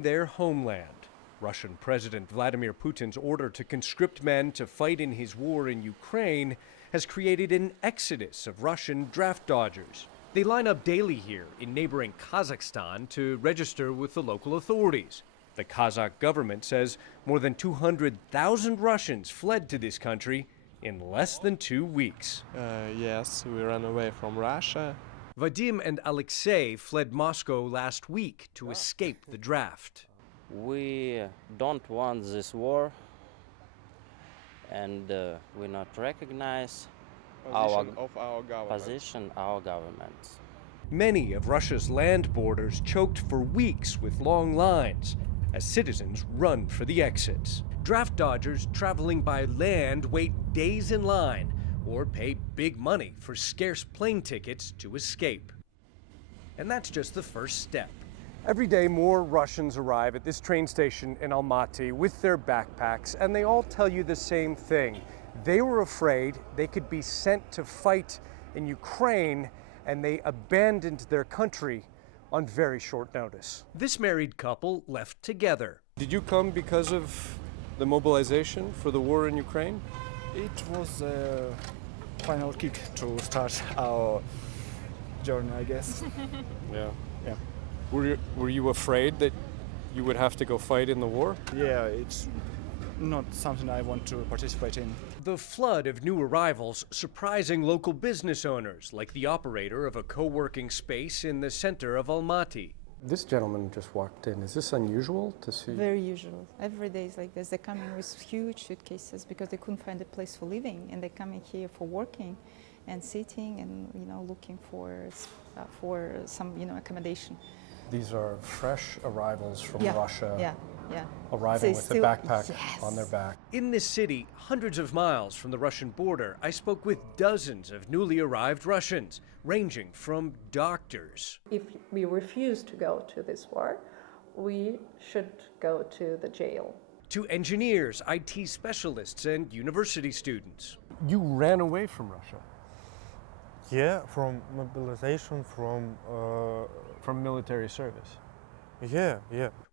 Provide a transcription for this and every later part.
Their homeland. Russian President Vladimir Putin's order to conscript men to fight in his war in Ukraine has created an exodus of Russian draft dodgers. They line up daily here in neighboring Kazakhstan to register with the local authorities. The Kazakh government says more than 200,000 Russians fled to this country in less than 2 weeks. Yes, we ran away from Russia. Vadim and Alexei fled Moscow last week to escape the draft. We don't want this war, and we not recognize our position, our government. Many of Russia's land borders choked for weeks with long lines as citizens run for the exits. Draft dodgers traveling by land wait days in line or pay big money for scarce plane tickets to escape. And that's just the first step. Every day, more Russians arrive at this train station in Almaty with their backpacks, and they all tell you the same thing. They were afraid they could be sent to fight in Ukraine, and they abandoned their country on very short notice. This married couple left together. Did you come because of the mobilization for the war in Ukraine? It was a final kick to start our journey, I guess. Yeah. Yeah. Were you afraid that you would have to go fight in the war? Yeah, it's not something I want to participate in. The flood of new arrivals surprising local business owners, like the operator of a co-working space in the center of Almaty. This gentleman just walked in. Is this unusual to see? Very usual. Every day is like this. They're coming with huge suitcases because they couldn't find a place for living, and they're coming here for working and sitting and looking for some accommodation. These are fresh arrivals from Russia. Yeah. Arriving with a backpack yes. on their back. In this city, hundreds of miles from the Russian border, I spoke with dozens of newly arrived Russians, ranging from doctors. If we refuse to go to this war, we should go to the jail. To engineers, IT specialists, and university students. You ran away from Russia? Yeah, from mobilization, From military service? Yeah.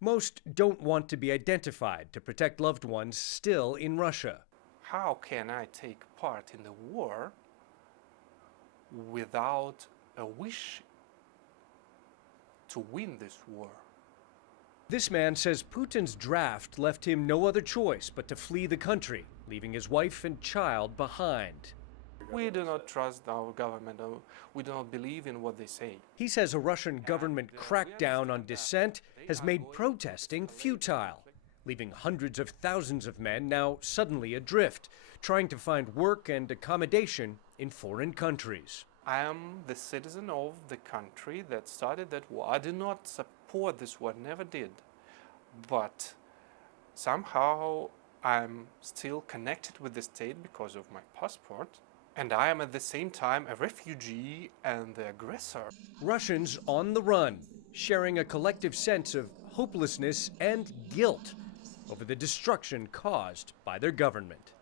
Most don't want to be identified to protect loved ones still in Russia. How can I take part in the war without a wish to win this war? This man says Putin's draft left him no other choice but to flee the country, leaving his wife and child behind. We do not trust our government. We do not believe in what they say. He says a Russian government crackdown on dissent has made protesting futile, leaving hundreds of thousands of men now suddenly adrift, trying to find work and accommodation in foreign countries. I am the citizen of the country that started that war. I do not support this war, never did. But somehow I'm still connected with the state because of my passport. And I am at the same time a refugee and the aggressor. Russians on the run, sharing a collective sense of hopelessness and guilt over the destruction caused by their government.